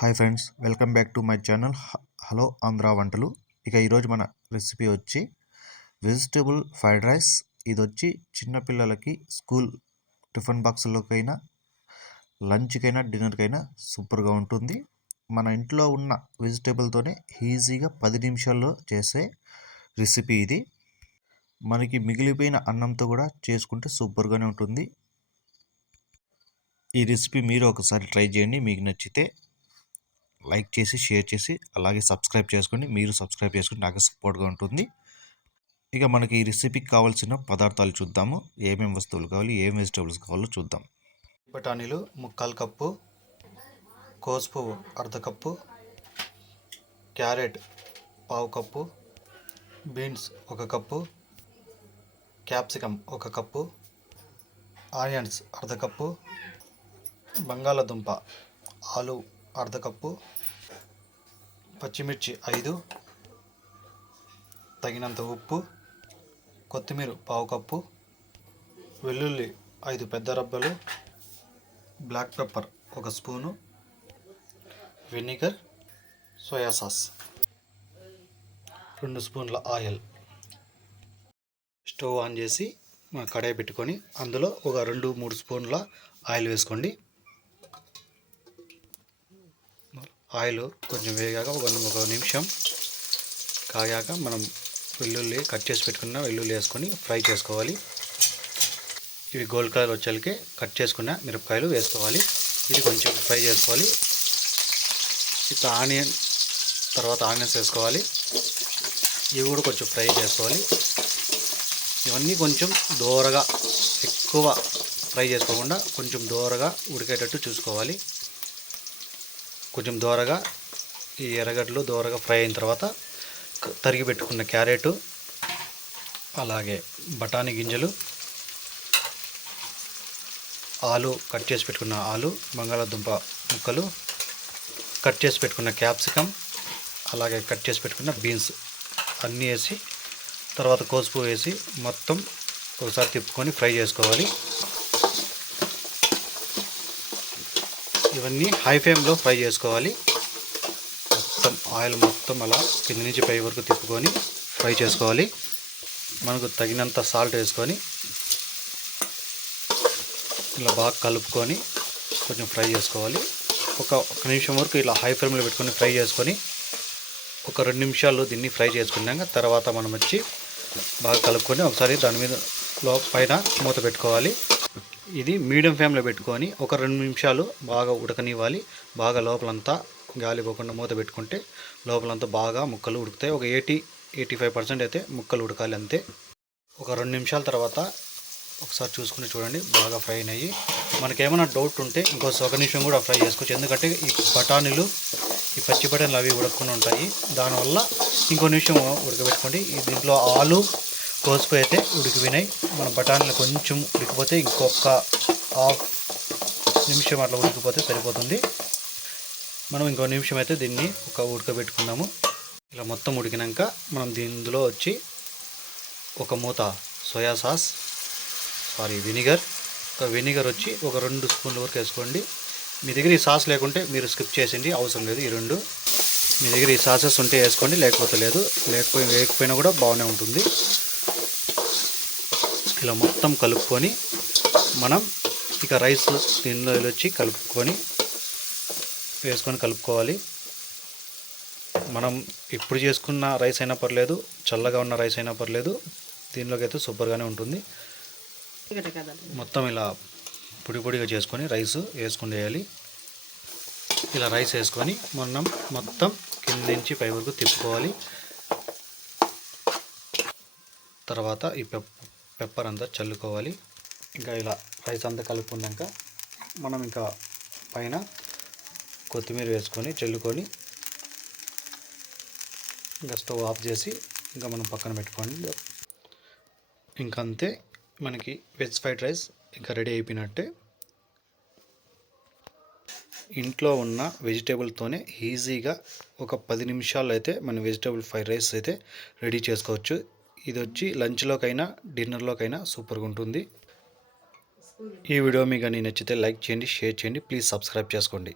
Hi friends, welcome back to my channel hello Andhra వంటలు. ఇక ఈరోజు మన రెసిపీ వచ్చి వెజిటేబుల్ ఫ్రైడ్ రైస్. ఇది వచ్చి చిన్నపిల్లలకి స్కూల్ టిఫిన్ బాక్సుల్లోకైనా, లంచ్కైనా, డిన్నర్కైనా సూపర్గా ఉంటుంది. మన ఇంట్లో ఉన్న వెజిటేబుల్తోనే ఈజీగా 10 నిమిషాల్లో చేసే రెసిపీ ఇది. మనకి మిగిలిపోయిన అన్నంతో కూడా చేసుకుంటే సూపర్గానే ఉంటుంది. ఈ రెసిపీ మీరు ఒకసారి ట్రై చేయండి. మీకు నచ్చితే లైక్ చేసి, షేర్ చేసి, అలాగే సబ్స్క్రైబ్ చేసుకోండి. మీరు సబ్స్క్రైబ్ చేసుకుని నాకు సపోర్ట్గా ఉంటుంది. ఇక మనకి ఈ రెసిపీకి కావాల్సిన పదార్థాలు చూద్దాము. ఏమేమి వస్తువులు కావాలి, ఏం వెజిటేబుల్స్ కావాలో చూద్దాం. బఠానీలు 1/4 కప్పు, కోసుపువ్వు 1/2 cup, carrot 1/2 cup, beans 1 cup, capsicum 1 cup, onions 1/2 cup, బంగాళదుంప ఆలు 1/2 కప్పు, పచ్చిమిర్చి 5, తగినంత ఉప్పు, కొత్తిమీర 1/2 కప్పు, వెల్లుల్లి 5 పెద్ద రబ్బలు, black pepper 1 spoon, vinegar, soya sauce 2 స్పూన్ల ఆయిల్. స్టవ్ ఆన్ చేసి కడాయి పెట్టుకొని అందులో ఒక 2-3 స్పూన్ల ఆయిల్ వేసుకోండి. ఆయిల్ కొంచెం వేగాక ఒక నిమిషం కాగాక మనం వెల్లుల్లి కట్ చేసి పెట్టుకున్న వెల్లుల్లి వేసుకొని ఫ్రై చేసుకోవాలి. ఇవి గోల్డ్ కలర్ వచ్చేకి కట్ చేసుకున్న మిరపకాయలు వేసుకోవాలి. ఇది కొంచెం ఫ్రై చేసుకోవాలి. ఇట్లా తర్వాత ఆనియన్స్ వేసుకోవాలి. ఇవి కూడా కొంచెం ఫ్రై చేసుకోవాలి. ఇవన్నీ కొంచెం దోరగా, ఎక్కువ ఫ్రై చేసుకోకుండా కొంచెం దోరగా ఉడికేటట్టు చూసుకోవాలి. కొంచెం దోరగా ఈ ఎర్రగడ్డలు దోరగా ఫ్రై అయిన తర్వాత తరిగి పెట్టుకున్న క్యారెట్, అలాగే బఠానీ గింజలు, ఆలు కట్ చేసి పెట్టుకున్న ఆలు, బంగాళాదుంప ముక్కలు, కట్ చేసి పెట్టుకున్న క్యాప్సికమ్, అలాగే కట్ చేసి పెట్టుకున్న బీన్స్ అన్నీ వేసి తర్వాత కోసుపు వేసి మొత్తం ఒకసారి తిప్పుకొని ఫ్రై చేసుకోవాలి. ఇవన్నీ హై ఫ్లేమ్లో ఫ్రై చేసుకోవాలి. మొత్తం ఆయిల్ మొత్తం అలా కింద నుంచి పై వరకు తిప్పుకొని ఫ్రై చేసుకోవాలి. మనకు తగినంత సాల్ట్ వేసుకొని ఇలా బాగా కలుపుకొని కొంచెం ఫ్రై చేసుకోవాలి. ఒక నిమిషం వరకు ఇలా హై ఫ్లేమ్లో పెట్టుకొని ఫ్రై చేసుకొని ఒక 2 నిమిషాలు దీన్ని ఫ్రై చేసుకున్నాక తర్వాత మనం వచ్చి బాగా కలుపుకొని ఒకసారి దాని మీద పైన మూత పెట్టుకోవాలి. ఇది మీడియం ఫ్లేమ్లో పెట్టుకొని ఒక 2 నిమిషాలు బాగా ఉడకనివ్వాలి. బాగా లోపలంతా గాలి పోకుండా మూత పెట్టుకుంటే లోపలంతా బాగా ముక్కలు ఉడుకుతాయి. ఒక 80-85% అయితే ముక్కలు ఉడకాలి అంతే. ఒక 2 నిమిషాల తర్వాత ఒకసారి చూసుకుని చూడండి, బాగా ఫ్రై అయినాయి. మనకేమైనా డౌట్ ఉంటే ఇంకో 1 నిమిషం కూడా ఫ్రై చేసుకోవచ్చు. ఎందుకంటే ఈ బఠానీలు, ఈ పచ్చి బఠానీలు అవి ఉడకకుండా ఉంటాయి. దానివల్ల ఇంకో నిమిషం ఉడకబెట్టుకోండి. దీంట్లో ఆలు, కోసుపు అయితే ఉడికిపోయినాయి. మన బఠానీలు కొంచెం ఉడికిపోతే ఇంకొక 1/2 నిమిషం అట్లా ఉడికిపోతే సరిపోతుంది. మనం ఇంకో నిమిషం అయితే దీన్ని ఉడకబెట్టుకుందాము. ఇలా మొత్తం ఉడికినాక మనం దీనిలో వచ్చి ఒక మూత సోయా సాస్, వెనిగర్ వచ్చి ఒక 2 స్పూన్ల వరకు వేసుకోండి. మీ దగ్గర ఈ సాస్ లేకుంటే మీరు స్కిప్ చేసేయండి, అవసరం లేదు. ఈ 2 మీ దగ్గర ఈ సాసెస్ ఉంటే వేసుకోండి, లేకపోతే లేదు. వేయకపోయినా కూడా బాగానే ఉంటుంది. ఇలా మొత్తం కలుపుకొని మనం ఇక రైస్ దీనిలో వచ్చి వేసుకొని కలుపుకోవాలి. మనం ఇప్పుడు చేసుకున్న రైస్ అయినా పర్లేదు, చల్లగా ఉన్న రైస్ అయినా పర్లేదు, దీనిలోకి అయితే సూపర్గానే ఉంటుంది. మొత్తం ఇలా పొడిగా చేసుకొని రైస్ వేసుకుని వేయాలి. ఇలా రైస్ వేసుకొని మనం మొత్తం కింద నుంచి పై వరకు తిప్పుకోవాలి. తర్వాత ఈ పెప్పర్ అంతా చల్లుకోవాలి. ఇంకా ఇలా రైస్ అంతా కలుపుకున్నాక మనం ఇంకా పైన కొత్తిమీర వేసుకొని చల్లుకొని ఇంకా స్టవ్ ఆఫ్ చేసి ఇంకా మనం పక్కన పెట్టుకోండి. ఇంకా అంతే, మనకి వెజ్ ఫ్రైడ్ రైస్ ఇంకా రెడీ అయిపోయినట్టే. ఇంట్లో ఉన్న వెజిటేబుల్తోనే ఈజీగా ఒక 10 నిమిషాల్లో అయితే మన వెజిటేబుల్ ఫ్రైడ్ రైస్ అయితే రెడీ చేసుకోవచ్చు. ఇది వచ్చి లంచ్లోకైనా, డిన్నర్లోకైనా సూపర్గా ఉంటుంది. ఈ వీడియో మీకు నచ్చితే లైక్ చేయండి, షేర్ చేయండి, ప్లీజ్ సబ్స్క్రైబ్ చేసుకోండి.